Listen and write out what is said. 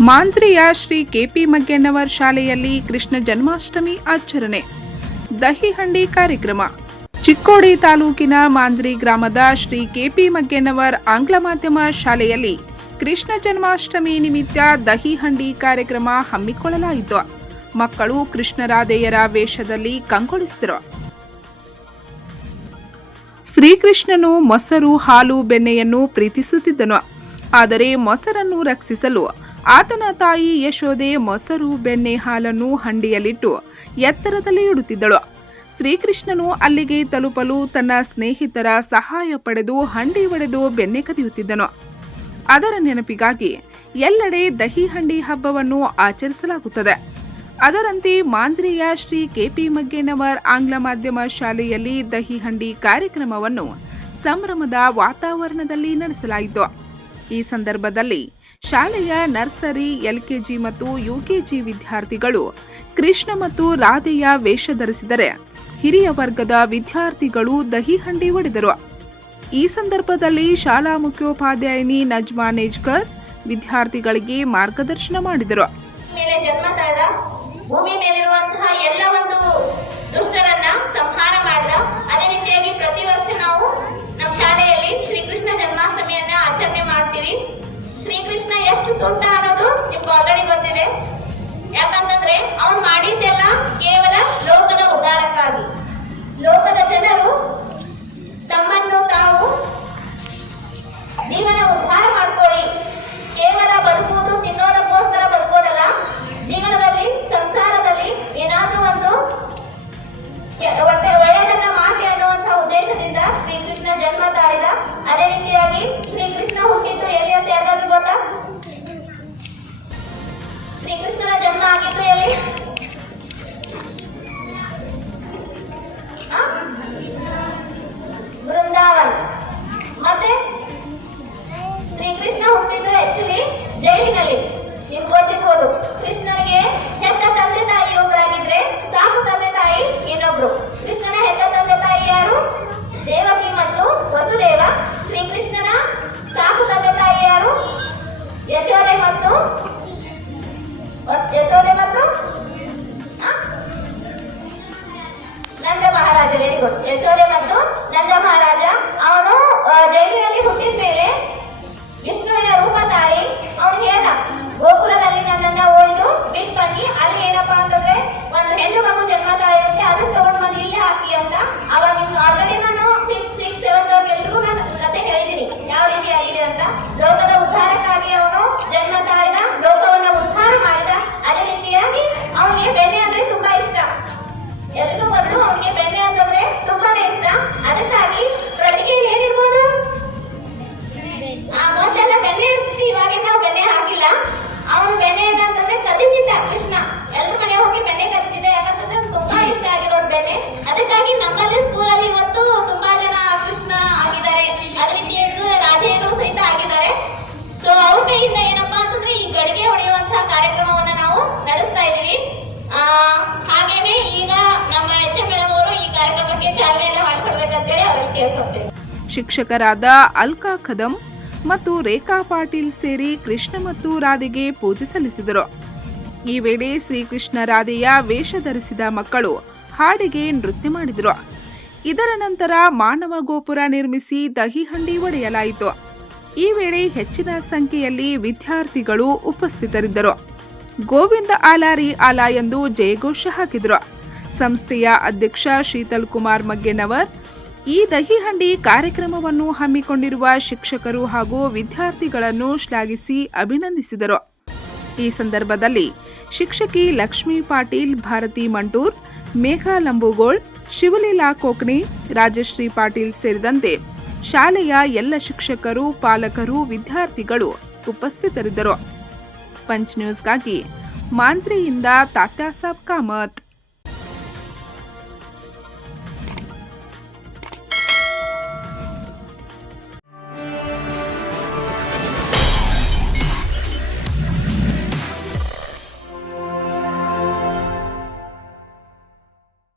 ಮಾಂಜ್ರಿಯ Shri KP Maggennavar ಶಾಲೆಯಲ್ಲಿ ಕೃಷ್ಣ ಜನ್ಮಾಷ್ಟಮಿ ಆಚರಣೆ. ದಹಿಹಂಡಿ ಕಾರ್ಯಕ್ರಮ. ಚಿಕ್ಕೋಡಿ ತಾಲೂಕಿನ ಮಾಂಜ್ರಿ ಗ್ರಾಮದ ಶ್ರೀ ಕೆಪಿ ಮಗ್ಗೆನ್ನವರ್ ಆಂಗ್ಲ ಮಾಧ್ಯಮ ಶಾಲೆಯಲ್ಲಿ ಕೃಷ್ಣ ಜನ್ಮಾಷ್ಟಮಿ ನಿಮಿತ್ತ ದಹಿಹಂಡಿ ಕಾರ್ಯಕ್ರಮ ಹಮ್ಮಿಕೊಳ್ಳಲಾಯಿತು. ಮಕ್ಕಳು ಕೃಷ್ಣರಾಧೆಯರ ವೇಷದಲ್ಲಿ ಕಂಗೊಳಿಸಿದರು. ಶ್ರೀಕೃಷ್ಣನು ಮೊಸರು, ಹಾಲು, ಬೆಣ್ಣೆಯನ್ನು ಪ್ರೀತಿಸುತ್ತಿದ್ದನು. ಆದರೆ ಮೊಸರನ್ನು ರಕ್ಷಿಸಲು ಆತನ ತಾಯಿ ಯಶೋದೆ ಮೊಸರು, ಬೆಣ್ಣೆ ಹಾಲನ್ನು ಹಂಡಿಯಲ್ಲಿಟ್ಟು ಎತ್ತರದಲ್ಲಿ ಇಡುತ್ತಿದ್ದಳು. ಶ್ರೀಕೃಷ್ಣನು ಅಲ್ಲಿಗೆ ತಲುಪಲು ತನ್ನ ಸ್ನೇಹಿತರ ಸಹಾಯ ಪಡೆದು ಹಂಡಿ ಒಡೆದು ಬೆಣ್ಣೆ ಕದಿಯುತ್ತಿದ್ದನು. ಅದರ ನೆನಪಿಗಾಗಿ ಎಲ್ಲೆಡೆ ದಹಿ ಹಂಡಿ ಹಬ್ಬವನ್ನು ಆಚರಿಸಲಾಗುತ್ತದೆ. ಅದರಂತೆ ಮಾಂಜ್ರಿಯ ಶ್ರೀ ಕೆಪಿ ಮಗ್ಗೇನವರ್ ಆಂಗ್ಲ ಮಾಧ್ಯಮ ಶಾಲೆಯಲ್ಲಿ ದಹಿ ಹಂಡಿ ಕಾರ್ಯಕ್ರಮವನ್ನು ಸಂಭ್ರಮದ ವಾತಾವರಣದಲ್ಲಿ ನಡೆಸಲಾಯಿತು. ಈ ಸಂದರ್ಭದಲ್ಲಿ ಶಾಲೆಯ ನರ್ಸರಿ, ಎಲ್ಕೆಜಿ ಮತ್ತು ಯುಕೆಜಿ ವಿದ್ಯಾರ್ಥಿಗಳು ಕೃಷ್ಣ ಮತ್ತು ರಾಧೆಯ ವೇಷ ಧರಿಸಿದರೆ ಹಿರಿಯ ವರ್ಗದ ವಿದ್ಯಾರ್ಥಿಗಳು ದಹಿ ಹಂಡಿ ಒಡೆದರು ಈ ಸಂದರ್ಭದಲ್ಲಿ ಶಾಲಾ ಮುಖ್ಯೋಪಾಧ್ಯಾಯಿನಿ ನಜ್ಮಾ ನೇಜ್ಕರ್ ವಿದ್ಯಾರ್ಥಿಗಳಿಗೆ ಮಾರ್ಗದರ್ಶನ ಮಾಡಿದರು. ಭೂಮಿ ಮೇಲಿರುವಂತಹ ಎಲ್ಲ ಒಂದು ದುಷ್ಟರನ್ನ ಸಂಹಾರ ಮಾಡಿದ. ಅದೇ ರೀತಿಯಾಗಿ ಪ್ರತಿ ವರ್ಷ ನಾವು ನಮ್ಮ ಶಾಲೆಯಲ್ಲಿ ಶ್ರೀಕೃಷ್ಣ ಜನ್ಮಾಷ್ಟಮಿಯನ್ನ ಆಚರಣೆ ಮಾಡ್ತೀವಿ. ಶ್ರೀಕೃಷ್ಣ ತುಂಟ ಅನ್ನೋದು ನಿಮ್ಗೆ ಆಲ್ರೆಡಿ ಗೊತ್ತಿದೆ. ಯಾಕಂತಂದ್ರೆ ಅವನು ಮಾಡಿದ್ದೆಲ್ಲ ಕೇವಲ ಲೋಕದ ಉದ್ಧಾರಕ್ಕಾಗಿ ಲೋಕದ அடுத்த ஒன்பது ಶಿಕ್ಷಕರಾದ ಅಲ್ಕಾ ಕದಂ ಮತ್ತು ರೇಖಾ ಪಾಟೀಲ್ ಸೇರಿ ಕೃಷ್ಣ ಮತ್ತು ರಾಧೆಗೆ ಪೂಜೆ ಸಲ್ಲಿಸಿದರು. ಈ ವೇಳೆ ಶ್ರೀಕೃಷ್ಣ ರಾಧೆಯ ವೇಷ ಧರಿಸಿದ ಮಕ್ಕಳು ಹಾಡಿಗೆ ನೃತ್ಯ ಮಾಡಿದರು. ಇದರ ನಂತರ ಮಾನವ ಗೋಪುರ ನಿರ್ಮಿಸಿ ದಹಿಹಂಡಿ ಒಡೆಯಲಾಯಿತು. ಈ ವೇಳೆ ಹೆಚ್ಚಿನ ಸಂಖ್ಯೆಯಲ್ಲಿ ವಿದ್ಯಾರ್ಥಿಗಳು ಉಪಸ್ಥಿತರಿದ್ದರು. ಗೋವಿಂದ ಆಲಾರಿ ಆಲ ಎಂದು ಜಯಘೋಷ ಹಾಕಿದರು. ಸಂಸ್ಥೆಯ ಅಧ್ಯಕ್ಷ ಶೀತಲ್ ಕುಮಾರ್ ಮಗ್ಗೆನವರ್ ಈ ದಹಿಹಂಡಿ ಕಾರ್ಯಕ್ರಮವನ್ನು ಹಮ್ಮಿಕೊಂಡಿರುವ ಶಿಕ್ಷಕರು ಹಾಗೂ ವಿದ್ಯಾರ್ಥಿಗಳನ್ನು ಶ್ಲಾಘಿಸಿ ಅಭಿನಂದಿಸಿದರು. ಈ ಸಂದರ್ಭದಲ್ಲಿ ಶಿಕ್ಷಕಿ ಲಕ್ಷ್ಮೀ ಪಾಟೀಲ್, ಭಾರತಿ ಮಂಟೂರ್ ಮೇಘಾ ಲಂಬುಗೋಳ್, ಶಿವಲೀಲಾ ಕೋಕ್ನಿ ರಾಜಶ್ರೀ ಪಾಟೀಲ್ ಸೇರಿದಂತೆ ಶಾಲೆಯ ಎಲ್ಲ ಶಿಕ್ಷಕರು, ಪಾಲಕರು, ವಿದ್ಯಾರ್ಥಿಗಳು ಉಪಸ್ಥಿತರಿದ್ದರು. ಪಂಚ್ ನ್ಯೂಸ್ಗಾಗಿ ಮಾಂಜ್ರಿಯಿಂದ ತಾತ್ಯಾಸಾಬ್ ಕಾಮತ್.